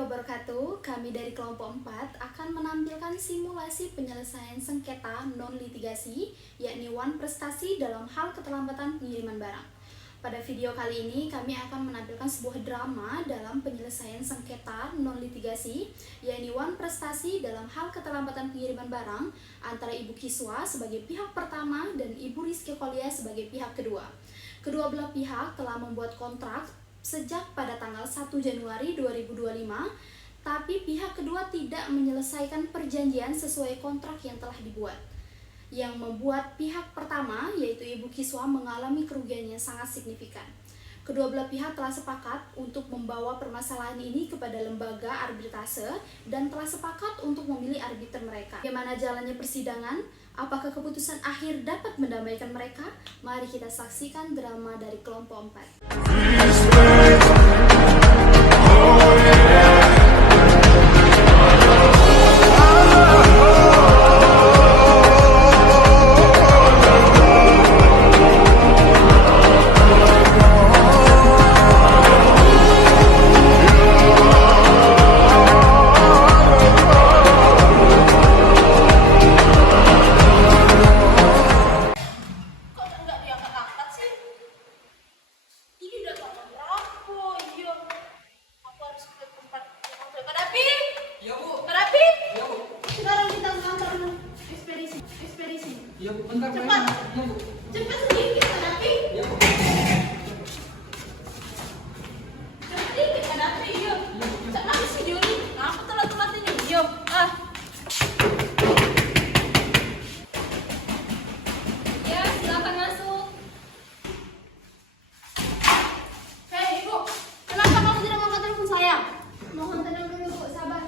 wabarakatuh. Kami dari kelompok 4 akan menampilkan simulasi penyelesaian sengketa non-litigasi, yakni one prestasi dalam hal keterlambatan pengiriman barang. Pada video kali ini kami akan menampilkan sebuah drama dalam penyelesaian sengketa non-litigasi, yakni one prestasi dalam hal keterlambatan pengiriman barang antara Ibu Kiswa sebagai pihak pertama dan Ibu Rizky Kholia sebagai pihak kedua. Kedua belah pihak telah membuat kontrak sejak pada tanggal 1 Januari 2025, tapi pihak kedua tidak menyelesaikan perjanjian sesuai kontrak yang telah dibuat, yang membuat pihak pertama, yaitu Ibu Kiswa, mengalami kerugian yang sangat signifikan. Kedua belah pihak telah sepakat untuk membawa permasalahan ini kepada lembaga arbitrase dan telah sepakat untuk memilih arbiter mereka. Bagaimana jalannya persidangan? Apakah keputusan akhir dapat mendamaikan mereka? Mari kita saksikan drama dari kelompok 4. Iya Bu, bentar cepat, iya Bu. cepat sedikit hadapi. Iya Bu. Cepat sedikit hadapi, iya. Cepat sih Juni, aku telat ini, iya. Ya, silakan masuk. Hei Ibu, kenapa kamu tidak mau telepon saya? Mohon tenang dulu Bu, sabar.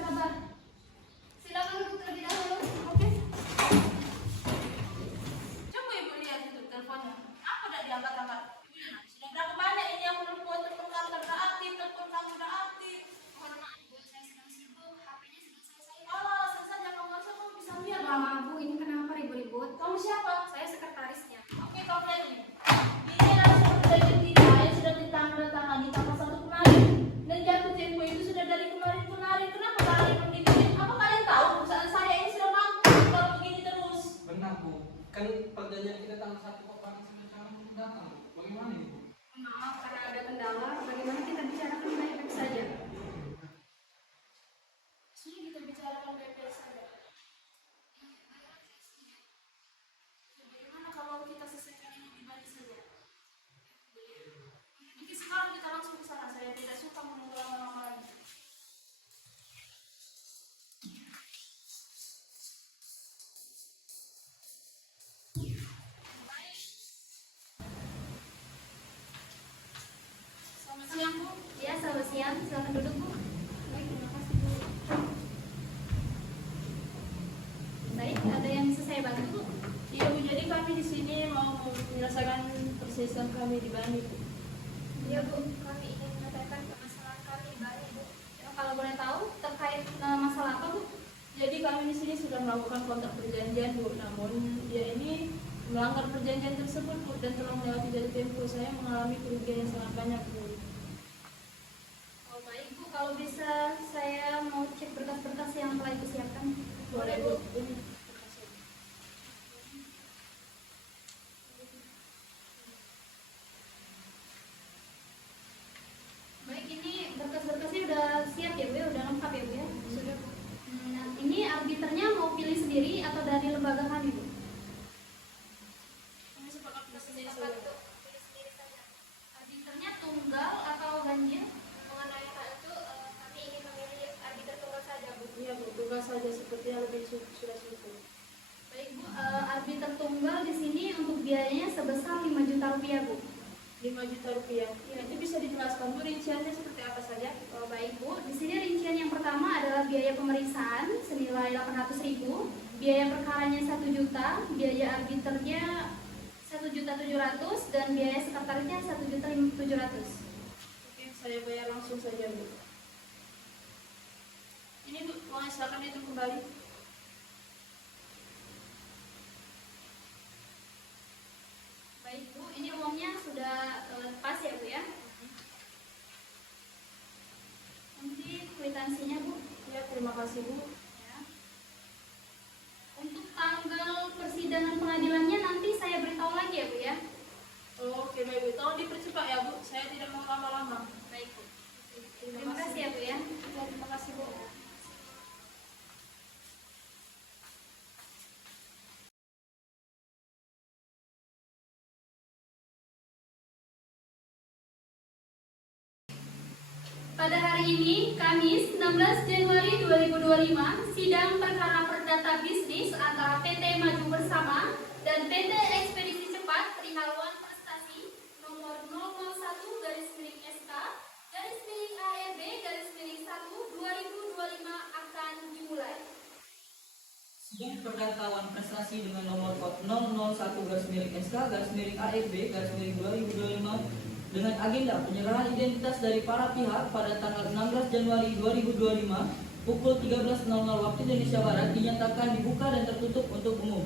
Silakan duduk terlebih dahulu. Oke. Coba Ibu lihat itu teleponnya. Apa tidak diangkat-angkat? Sudah berapa banyak ini aku telepon kamu tidak aktif, telepon kamu tidak aktif. Mohon maaf Bu, saya sedang sibuk. HP-nya sedang selesai. Kalau alasan saja kamu harusnya kamu bisa lihat. Lama Bu, ini kenapa ribut-ribut? Kamu siapa? Saya sekretarisnya. Oke, kamu lihat ini. Ini langsung perjanjian kita yang sudah ditandatangani tanggal 1 kemarin. Dan jatuh tempo itu sudah dari kemarin. Kenapa kalian belum dikirim? Apa kalian tahu perusahaan saya ini sudah bangkrut kalau begini terus? Benar Bu, kan perjanjian kita tanggal 1 kok Pak sampai sekarang belum datang. Bagaimana ini Bu? Maaf karena ada kendala. Bagaimana kita bicarakan baik-baik saja? Sudah kita bicarakan baik-baik saja. Bagaimana kalau kita selesaikan ini di Bali saja? Mungkin sekarang kita langsung ke sana. Saya tidak suka menunggu lama-lama lagi. Selamat siang Bu. Ya, selamat siang. Silakan duduk Bu. Baik, terima kasih Bu. Baik, ada yang bisa saya bantu Bu? Iya Bu, jadi kami di sini mau menyelesaikan perselisihan kami di Bali Bu. Iya Bu, kami ingin menyelesaikan permasalahan kami di Bali Bu. Ya, kalau boleh tahu terkait masalah apa Bu? Jadi kami di sini sudah melakukan kontrak perjanjian Bu, namun dia ini melanggar perjanjian tersebut Bu dan telah melewati dari tempo. Saya mengalami kerugian yang sangat banyak Bu. Oh baik Bu, kalau bisa saya mau cek berkas-berkas yang telah Ibu siapkan. Boleh Bu. Ini. Baik, ini berkas-berkasnya udah siap ya Bu, ya? Udah lengkap ya Bu ya? Sudah Bu. Nah, ini arbiternya mau pilih sendiri atau dari lembaga kami Bu? Kami sepakat di sini Apa saja. itu? Pilih sendiri saja. Arbiternya tunggal atau ganjil? Mengenai hal itu, kami ingin memilih arbiter tunggal saja, Bu. Iya Bu, tugas saja seperti yang lebih sudah cukup. Baik Bu, arbiter tunggal di sini untuk biayanya sebesar 5 juta rupiah Bu. 5 juta rupiah. Ya, itu bisa dijelaskan Bu rinciannya seperti apa saja? Oh, baik Bu, di sini rincian yang pertama adalah biaya pemeriksaan senilai 800.000, biaya perkaranya 1 juta, biaya arbiternya 1.700.000 dan biaya sekretarisnya 1.700.000. Oke, saya bayar langsung saja Bu. Ini Bu, uangnya silakan itu kembali. Baik Bu, ini uangnya sudah pas ya Bu ya? Nanti kuitansi sanksinya, Bu. Ya, terima kasih Bu. Ya. Untuk tanggal persidangan pengadilannya nanti saya beritahu lagi ya, Bu ya. Oh, oke baik Bu, tolong dipercepat ya Bu, saya tidak mau lama-lama. Baik, Bu. Terima kasih ya, Bu ya. Ya, terima kasih Bu. Pada hari ini, Kamis 16 Januari 2025, sidang perkara perdata bisnis antara PT Maju Bersama dan PT Ekspedisi Cepat perihal One Prestasi nomor 001/SK ARB 1/2025 akan dimulai. Sidang perdata One Prestasi dengan nomor kod 001/SK ARB 2025 dengan agenda penyerahan identitas dari para pihak pada tanggal 16 Januari 2025 pukul 13.00 waktu Indonesia Barat dinyatakan dibuka dan tertutup untuk umum.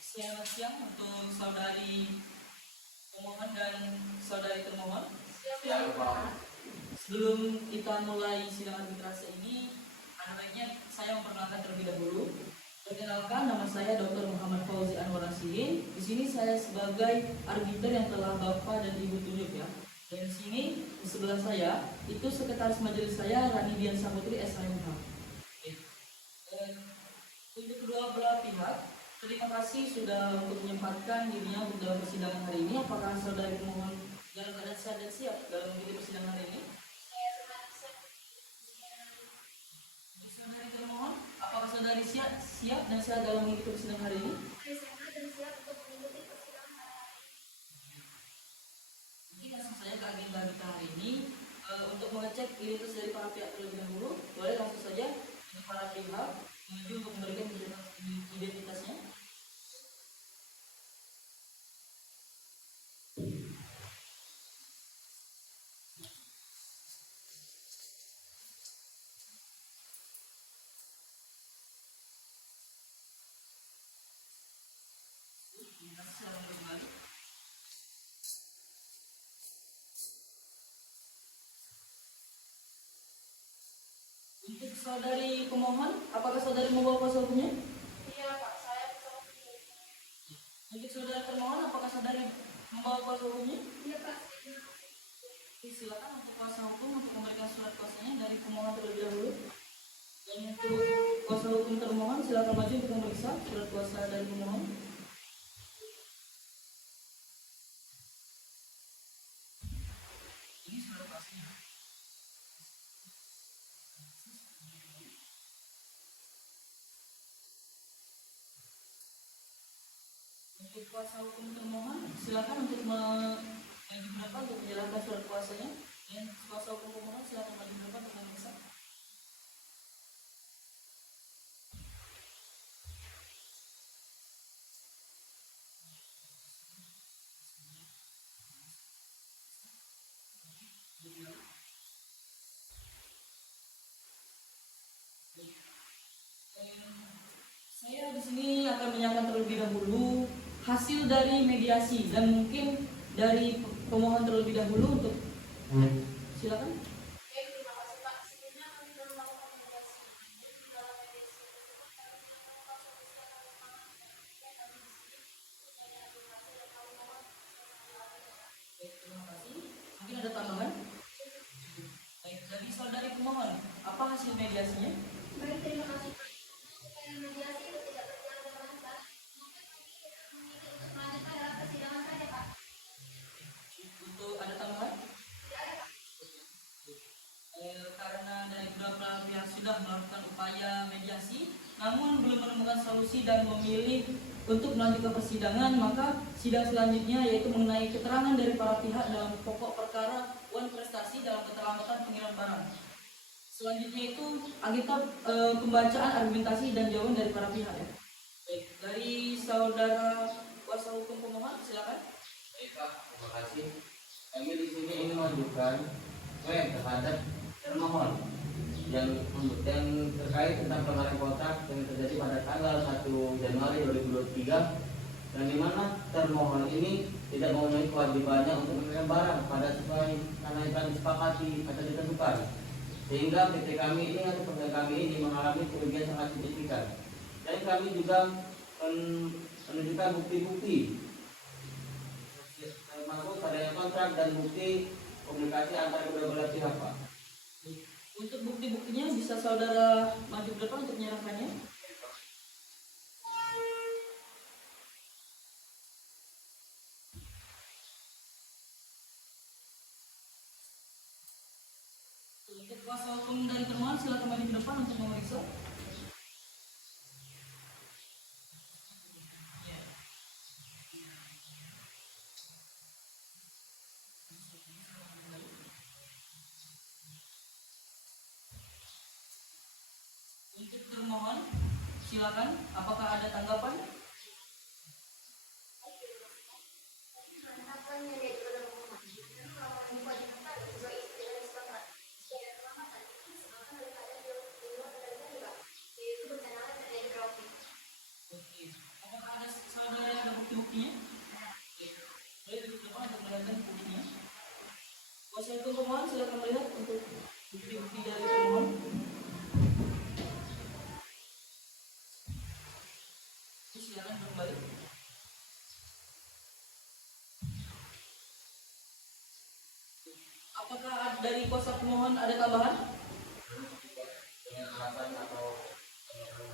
Selamat siang untuk saudari pemohon dan saudari termohon. Sebelum kita mulai sidang arbitrase ini, baiknya saya memperkenalkan terlebih dahulu. Perkenalkan, nama saya Dr. Muhammad Fauzi Anwar Asihin. Di sini saya sebagai arbiter yang telah Bapak dan Ibu tunjuk ya. Dan di sini di sebelah saya itu sekretaris majelis saya Rani Dian Saputri SHMH. Untuk kedua belah pihak, terima kasih sudah untuk menyempatkan dirinya untuk dalam persidangan hari ini. Apakah saudari pemohon dalam keadaan sehat dan siap dalam mengikuti persidangan hari ini? Untuk saudari termohon, apakah saudari siap dan sehat dalam mengikuti persidangan hari ini? Saya sehat dan siap untuk mengikuti persidangan hari ini. Mungkin langsung saja ke agenda kita hari ini. Untuk mengecek identitas dari para pihak terlebih dahulu, boleh langsung saja untuk para pihak menuju untuk memberikan identitasnya. Silakan kembali. Untuk saudari pemohon, apakah saudari membawa kuasa hukumnya? Iya Pak, saya bisa. Untuk saudara termohon, apakah saudari membawa kuasa hukumnya? Iya Pak. Oke, silakan untuk kuasa hukum untuk memberikan surat kuasanya dari pemohon terlebih dahulu. Dan untuk kuasa hukum termohon, silakan maju untuk memeriksa surat kuasa dari pemohon. Ini surat kuasanya. Untuk kuasa hukum termohon, silakan untuk maju berapa untuk menjalankan surat kuasanya. Dan kuasa hukum pemohon silakan maju berapa untuk memeriksa. Saya di sini akan menyampaikan terlebih dahulu hasil dari mediasi dan mungkin dari pemohon terlebih dahulu untuk silakan. Baik, terima kasih Pak. Sebelumnya kami telah melakukan mediasi. Jadi di dalam mediasi tersebut kami telah melakukan solusi yang kami kami di sini saya adil hasil dan kami mohon Baik, terima kasih. Mungkin ada tambahan? Baik, dari saudari pemohon, apa hasil mediasinya? Baik, terima kasih Pak. Supaya mediasi itu tidak berjalan dengan lancar, maka kami memilih untuk melanjutkan dalam persidangan saja Pak. Untuk ada tambahan? Tidak ada Pak. Karena dari beberapa pihak sudah melakukan upaya mediasi, namun belum menemukan solusi dan memilih untuk melanjutkan persidangan, maka sidang selanjutnya yaitu mengenai keterangan dari para pihak dalam pokok perkara One Prestasi dalam keterlambatan pengiriman barang. Selanjutnya itu agenda pembacaan argumentasi dan jawaban dari para pihak ya. Baik, dari saudara kuasa hukum pemohon silakan. Baik Pak, terima kasih. Kami di sini ingin mengajukan klaim terhadap termohon yang terkait tentang pelanggaran kontrak yang terjadi pada tanggal 1 Januari 2023 dan di mana termohon ini tidak memenuhi kewajibannya untuk mengirim barang pada sesuai tanah yang telah disepakati atau ditentukan, sehingga PT kami ini atau perusahaan kami ini mengalami kerugian sangat signifikan. Dan kami juga menunjukkan bukti-bukti termasuk adanya kontrak dan bukti komunikasi antara kedua belah pihak, Pak. Untuk bukti-buktinya bisa saudara maju ke depan untuk menyerahkannya. Untuk kuasa hukum dari termohon silakan maju ke depan untuk memeriksa. Untuk termohon silakan, apakah ada tanggapan? Oke. Apakah ada saudara yang ada bukti-buktinya? Boleh duduk depan untuk melihatkan buktinya. Kuasa hukum pemohon silakan melihat untuk bukti-bukti dari pemohon. Silakan kembali. Apakah dari kuasa pemohon ada tambahan? Dengan alasan atau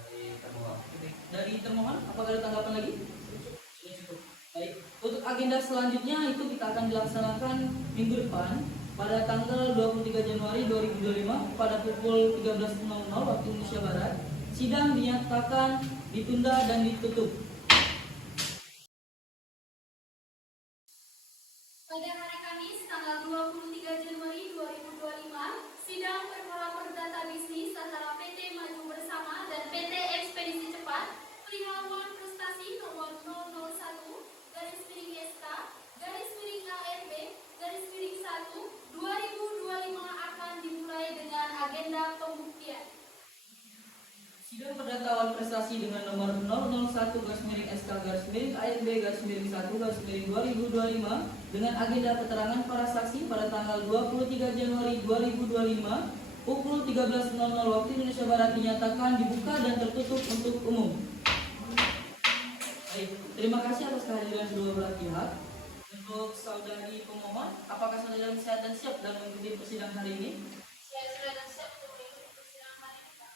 dari termohon. Dari termohon, apakah ada tanggapan lagi? Cukup. Baik. Untuk agenda selanjutnya itu kita akan dilaksanakan minggu depan pada tanggal 23 Januari 2025 pada pukul 13.00 waktu Indonesia Barat. Sidang dinyatakan ditunda dan ditutup. Pada hari Kamis tanggal 23 Januari 2025, sidang perkara perdata bisnis antara PT Maju Bersama dan PT Ekspedisi Cepat perihal uang prestasi nomor 001-ARB-1 akan dimulai dengan agenda pembuktian. Sidang perdata awal prestasi dengan nomor 001-ARB-1 dengan agenda keterangan para saksi pada tanggal 23 Januari 2025 pukul 13.00 waktu Indonesia Barat dinyatakan dibuka dan tertutup untuk umum. Baik, terima kasih atas kehadiran kedua belah pihak. Untuk saudari pemohon, apakah saudara sehat dan siap dalam mengikuti persidangan hari ini? Saya sudah dan siap untuk mengikuti persidangan hari ini, Pak.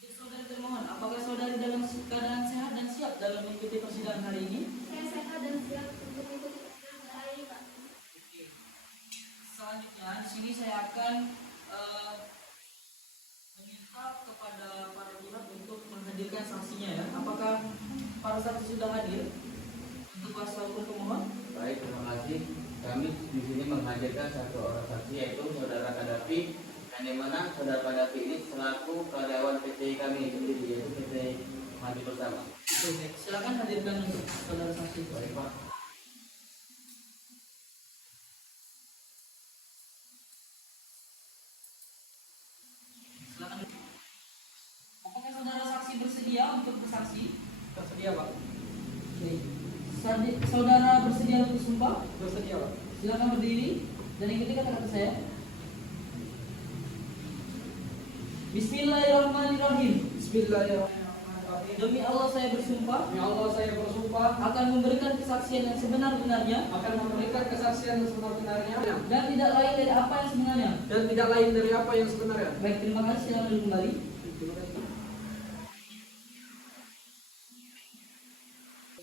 Untuk saudari termohon, apakah saudari dalam keadaan sehat dan siap dalam mengikuti persidangan hari ini? Saya sehat dan siap untuk mengikuti persidangan hari ini, Pak. Oke. Selanjutnya, di sini saya akan meminta kepada para pihak untuk menghadirkan saksinya ya. Apakah para saksi sudah hadir? Untuk kuasa hukum pemohon? Baik, terima kasih. Kami di sini menghadirkan satu orang saksi yaitu saudara Kadafi, yang dimana saudara Kadafi ini selaku karyawan PT kami sendiri yaitu PT Maju Bersama. Oke, silakan hadirkan untuk saudara saksi. Baik, Pak. Silakan. Apakah saudara saksi bersedia untuk bersaksi? Tersedia, Pak. Oke. Saudara bersedia untuk sumpah? Bersedia, Pak. Silakan berdiri dan ikuti kata-kata saya. Bismillahirrahmanirrahim. Bismillahirrahmanirrahim. Demi Allah saya bersumpah Ya Allah, saya bersumpah akan memberikan kesaksian yang sebenar-benarnya akan memberikan kesaksian yang sebenar-benarnya dan tidak lain dari apa yang sebenarnya. dan tidak lain dari apa yang sebenarnya. Baik, terima kasih. Silakan duduk kembali. Terima kasih.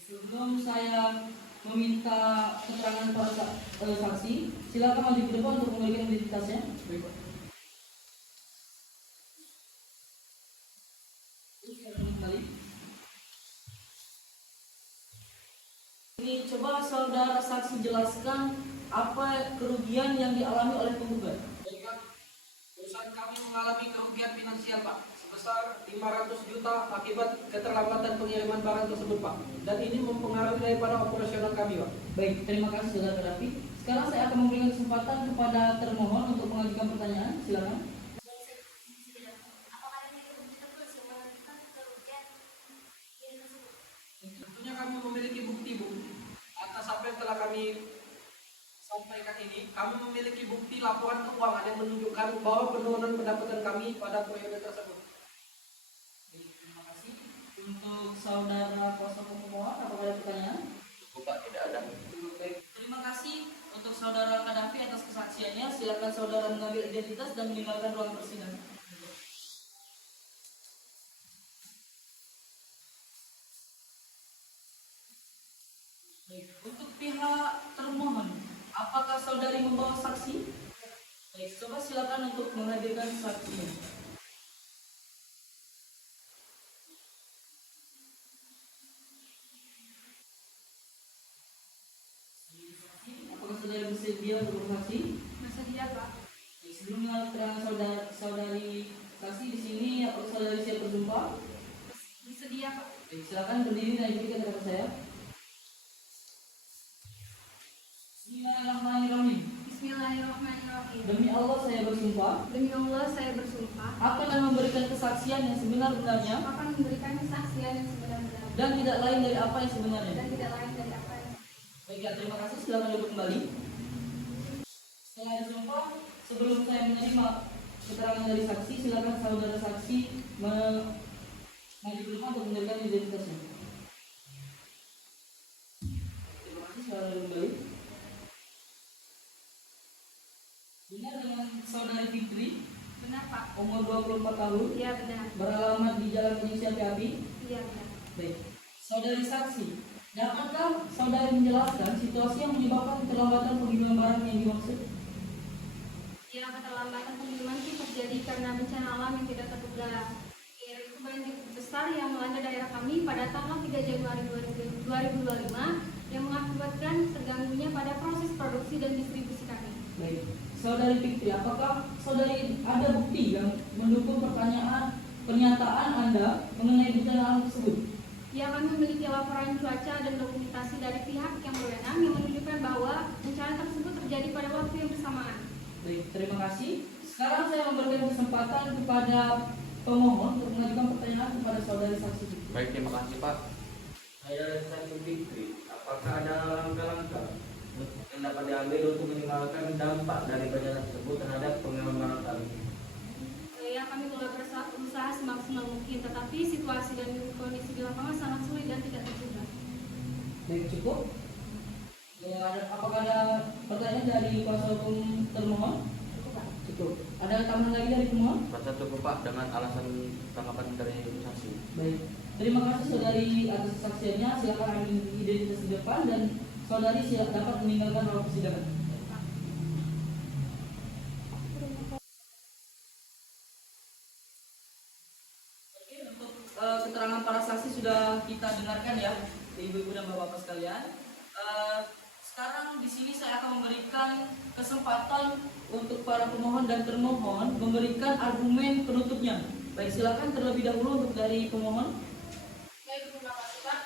Sebelum saya meminta keterangan para saksi, silakan maju ke depan untuk memberikan identitasnya. Baik, Pak. Silakan kembali. Ini coba saudara saksi jelaskan apa kerugian yang dialami oleh penggugat. Perusahaan kami mengalami kerugian finansial, Pak, sebesar 500 juta akibat keterlambatan pengiriman barang tersebut, Pak. Dan ini mempengaruhi daripada operasional kami, Pak. Baik, terima kasih saudara Rafi. Sekarang saya akan memberikan kesempatan kepada termohon untuk mengajukan pertanyaan. Silakan. Apakah ada bukti tertulis yang menunjukkan kerugian tersebut? Tentunya kami memiliki bukti, Bu, atas apa yang telah kami kami sampaikan ini, kami memiliki bukti laporan keuangan yang menunjukkan bahwa penurunan pendapatan kami pada periode tersebut. Baik, terima kasih. Untuk saudara kuasa hukum pemohon, apakah ada pertanyaan? Cukup Pak, tidak ada. Baik, terima kasih untuk saudara Kadafi atas kesaksiannya. Silakan saudara mengambil identitas dan meninggalkan ruang persidangan. Baik, untuk pihak termohon, apakah saudari membawa saksi? Baik, coba silakan untuk menghadirkan saksinya. Apakah saudari bersedia untuk bersaksi? Bersedia, Pak. Baik, sebelum mengambil keterangan saudari saksi di sini, apakah saudari siap bersumpah? Bersedia, Pak. Baik, silakan berdiri dan ikuti kata saya. Bismillahirrahmanirrahim. Bismillahirrahmanirrahim. Demi Allah saya bersumpah Demi Allah saya bersumpah akan memberikan kesaksian yang sebenar-benarnya akan memberikan kesaksian yang sebenar-benarnya dan tidak lain dari apa yang sebenarnya. dan tidak lain dari apa yang Baik, ya, terima kasih. Silakan duduk kembali. Setelah bersumpah, sebelum saya menerima keterangan dari saksi, silakan saudara saksi maju ke depan untuk memberikan identitasnya. Terima kasih. Silakan duduk kembali. Benar dengan saudari Fitri, benar, Pak. umur 24 tahun, Iya benar. beralamat di Jalan Indonesia PAP. Iya benar. Baik, saudari saksi, dapatkah saudari menjelaskan situasi yang menyebabkan keterlambatan pengiriman barang yang dimaksud? Ya, keterlambatan pengiriman itu terjadi karena bencana alam yang tidak terduga, yaitu banjir besar yang melanda daerah kami pada tanggal 3 Januari 2025 yang mengakibatkan terganggunya pada proses produksi dan distribusi kami. Baik, saudari Fitri, apakah saudari ada bukti yang mendukung pernyataan Anda mengenai bencana alam tersebut? Ya, kami memiliki laporan cuaca dan dokumentasi dari pihak yang berwenang yang menunjukkan bahwa bencana tersebut terjadi pada waktu yang bersamaan. Baik, terima kasih. Sekarang saya memberikan kesempatan kepada pemohon untuk mengajukan pertanyaan kepada saudari saksi Fitri. Baik, terima kasih Pak. Saya saksi Fitri, apakah ada langkah-langkah yang dapat diambil untuk minimalkan dampak dari bencana tersebut terhadap pengiriman kami? Ya, kami telah berusaha semaksimal mungkin, tetapi situasi dan kondisi di lapangan sangat sulit dan tidak terduga. Baik, cukup. Apakah ada pertanyaan dari kuasa hukum termohon? Cukup. Ada tambahan lagi dari pemohon? Rasa cukup Pak dengan alasan tanggapan dari saksi. Baik. Terima kasih saudari atas kesaksiannya. Silakan ambil identitas di depan dan saudari dapat meninggalkan ruang persidangan. Oke, untuk keterangan para saksi sudah kita dengarkan ya, ibu-ibu dan bapak-bapak sekalian. Sekarang di sini saya akan memberikan kesempatan untuk para pemohon dan termohon memberikan argumen penutupnya. Baik, silakan terlebih dahulu untuk dari pemohon. Baik, terima kasih, Pak.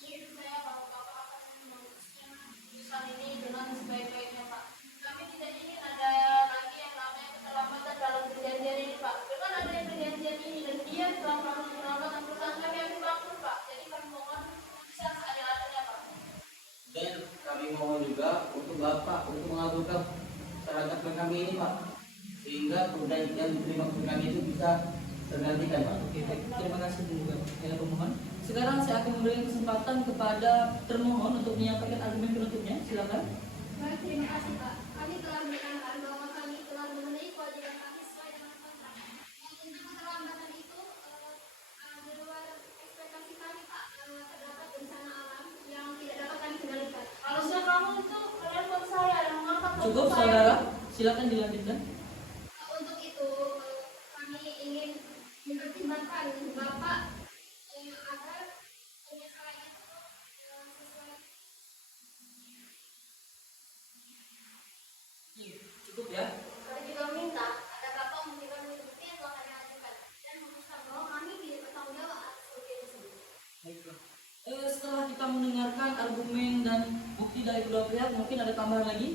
Ini saya bapak-bapak akan memutuskan putusan ini dengan sebaik-baiknya, Pak. Kami tidak ingin ada lagi yang namanya keterlambatan dalam perjanjian ini, Pak. Dengan adanya perjanjian ini dan dia telah melakukan keterlambatan perusahaan kami akan bangkrut, Pak. Jadi kami mohon putusan seadil-adilnya, Pak. Dan kami mohon juga untuk Bapak untuk mengabulkan syarat kami ini Pak, sehingga perjanjian yang diterima kami itu bisa tergantikan Pak. Oke, baik. Terima kasih juga ya pemohon. Sekarang saya akan memberikan kesempatan kepada termohon untuk menyampaikan argumen penutupnya. Silakan. Baik, terima kasih Pak. Kami telah menekankan bahwa kami telah memenuhi kewajiban kami sesuai dengan kontrak. Yang tentang keterlambatan itu di luar ekspektasi kami Pak. Terdapat bencana alam yang tidak dapat kami kendalikan. Harusnya kamu itu telepon saya yang mengangkat telepon Cukup saya. saudara, silakan dilanjutkan. Untuk itu kami ingin mempertimbangkan Bapak agar penyesuaian itu sesuai. Cukup ya. Kami juga meminta agar Bapak memberikan bukti yang telah kami ajukan dan memutuskan bahwa kami tidak bertanggung jawab atas bukti tersebut. Baiklah. Setelah kita mendengarkan argumen dan bukti dari kedua pihak, mungkin ada tambahan lagi?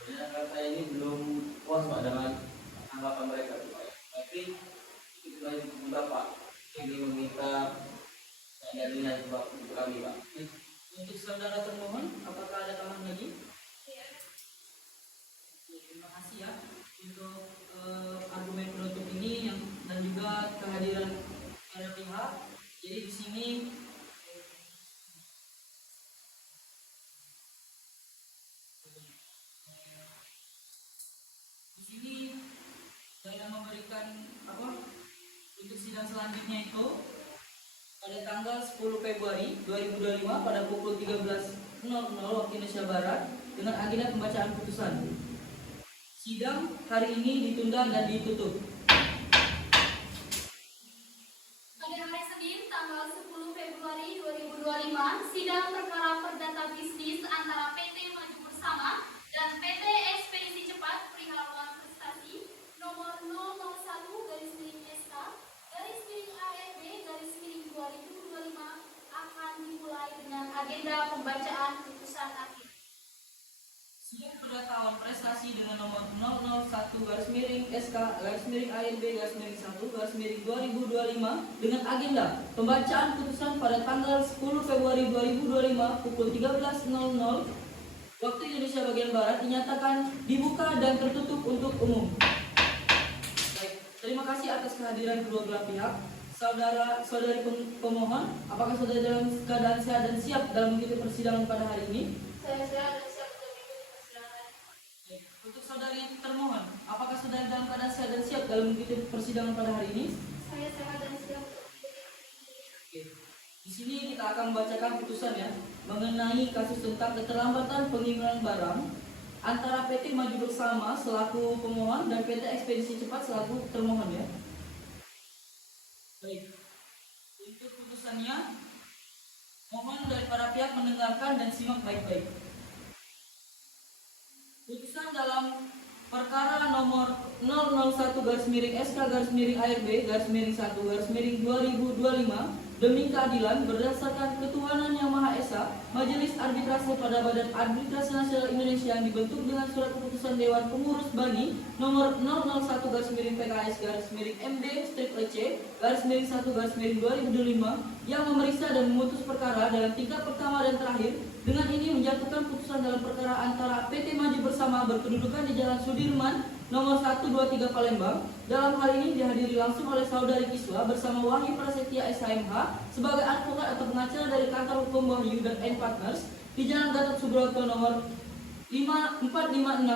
Sebenarnya saya ini belum puas Pak dengan tanggapan mereka Pak. Tapi itu Bapak ingin meminta seadilnya untuk kami Pak. Untuk saudara termohon, apakah ada tambahan lagi? Terima kasih ya untuk argumen penutup ini dan juga kehadiran para pihak. Jadi di sini saya memberikan untuk sidang selanjutnya itu pada tanggal 10 Februari 2025 pada pukul 13.00 waktu Indonesia Barat dengan agenda pembacaan putusan. Sidang hari ini ditunda dan ditutup. Pada hari Senin tanggal 10 Februari 2025, sidang perkara perdata bisnis antara PT Maju Bersama dan PT Ekspedisi Cepat perihal uang prestasi nomor 001-SK-ARB-2025 akan dimulai dengan agenda pembacaan putusan akhir. Sidang perdata awan prestasi dengan nomor 001-SK-ARB-1-2025 dengan agenda pembacaan putusan pada tanggal 10 Februari 2025 pukul 13.00 waktu Indonesia bagian Barat dinyatakan dibuka dan tertutup untuk umum. Baik, terima kasih atas kehadiran kedua belah pihak. Saudari pemohon, apakah saudara dalam keadaan sehat dan siap dalam mengikuti persidangan pada hari ini? Saya sehat dan siap untuk mengikuti persidangan. Baik, untuk saudari termohon, apakah saudara dalam keadaan sehat dan siap dalam mengikuti persidangan pada hari ini? Saya sehat dan siap untuk mengikuti. Oke. Di sini kita akan membacakan putusan ya mengenai kasus tentang keterlambatan pengiriman barang antara PT Maju Bersama selaku pemohon dan PT Ekspedisi Cepat selaku termohon ya. Baik. Untuk putusannya, mohon dari para pihak mendengarkan dan simak baik-baik. Putusan dalam perkara nomor 001-SK-ARB-1-2025 demi keadilan berdasarkan ketuhanan yang Maha Esa, Majelis Arbitrase pada Badan Arbitrase Nasional Indonesia yang dibentuk dengan surat keputusan Dewan Pengurus Bani nomor 001-PKS-MB-EC-1-2025 yang memeriksa dan memutus perkara dalam tingkat pertama dan terakhir. Dengan ini menjatuhkan putusan dalam perkara antara PT Maju Bersama berkedudukan di Jalan Sudirman nomor 123 Palembang. Dalam hal ini dihadiri langsung oleh Saudari Kiswa bersama Wahyu Prasetya SHMH sebagai advokat atau pengacara dari kantor hukum Wahyu dan N Partners di Jalan Gatot Subroto nomor 456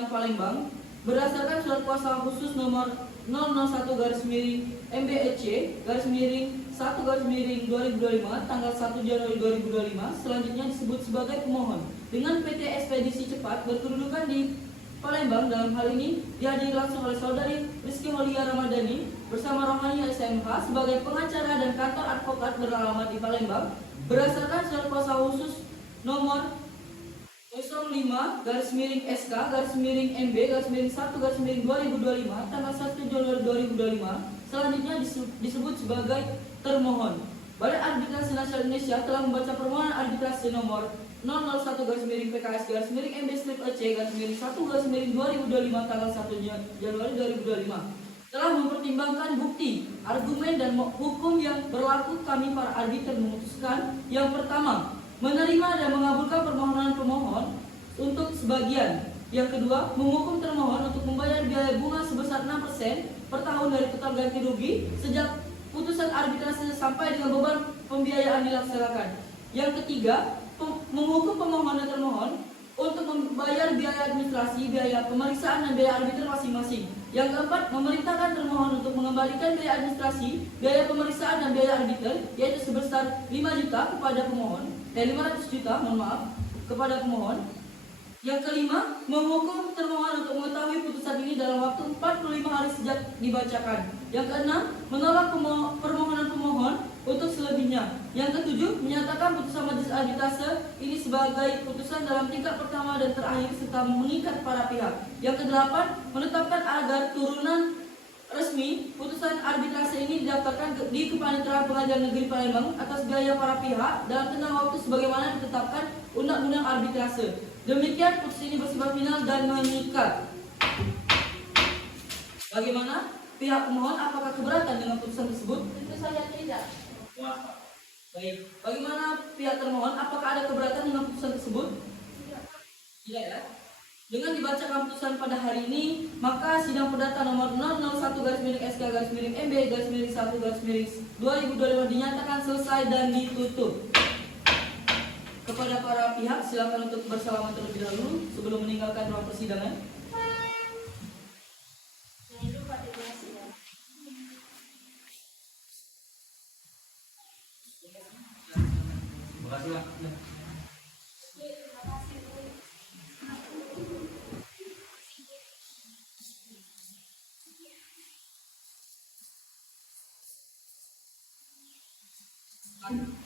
Palembang berdasarkan surat kuasa khusus nomor 001-MBEC-1-2025 tanggal 1 Januari 2025 selanjutnya disebut sebagai pemohon dengan PT Ekspedisi Cepat berkedudukan di Palembang. Dalam hal ini dihadiri langsung oleh Saudari Rizky Holia Ramadhani bersama Rohani SMH sebagai pengacara dan kantor advokat beralamat di Palembang berdasarkan surat kuasa khusus nomor 05-SK-MB-1-2025 tanggal 1 Januari 2025 selanjutnya disebut sebagai termohon. Badan Arbitrase Nasional Indonesia telah membaca permohonan arbitrase nomor 001-PKS-MB-EC-1-2025 tanggal 1 Januari 2025 telah mempertimbangkan bukti, argumen dan hukum yang berlaku. Kami para arbiter memutuskan yang pertama, menerima dan mengabulkan permohonan pemohon untuk sebagian. Yang kedua, menghukum termohon untuk membayar biaya bunga sebesar 6% per tahun dari total ganti rugi sejak putusan arbitrase sampai dengan beban pembiayaan dilaksanakan. Yang ketiga, menghukum pemohon dan termohon untuk membayar biaya administrasi, biaya pemeriksaan dan biaya arbiter masing-masing. Yang keempat, memerintahkan termohon untuk mengembalikan biaya administrasi, biaya pemeriksaan dan biaya arbiter yaitu sebesar 5 juta kepada pemohon, 500 juta, kepada pemohon. Yang kelima, menghukum termohon untuk mengetahui putusan ini dalam waktu 45 hari sejak dibacakan. Yang keenam, menolak permohonan pemohon untuk selebihnya. Yang ketujuh, menyatakan putusan Majelis Arbitrase ini sebagai putusan dalam tingkat pertama dan terakhir serta mengikat para pihak. Yang kedelapan, menetapkan agar turunan resmi putusan arbitrase ini didaftarkan di Kepaniteraan Pengadilan Negeri Palembang atas biaya para pihak dalam tenggang waktu sebagaimana ditetapkan Undang-Undang Arbitrase. Demikian putusan ini bersifat final dan mengikat. Bagaimana pihak pemohon, apakah keberatan dengan putusan tersebut? Tentu saja tidak. Baik, bagaimana pihak termohon? Apakah ada keberatan dengan putusan tersebut? Tidak ya. Dengan dibacakan putusan pada hari ini, maka sidang perdata nomor 001/SK/MB/1/2025 dinyatakan selesai dan ditutup. Kepada para pihak, silakan untuk bersalaman terlebih dahulu sebelum meninggalkan ruang persidangan. Terima kasih Pak. Silakan.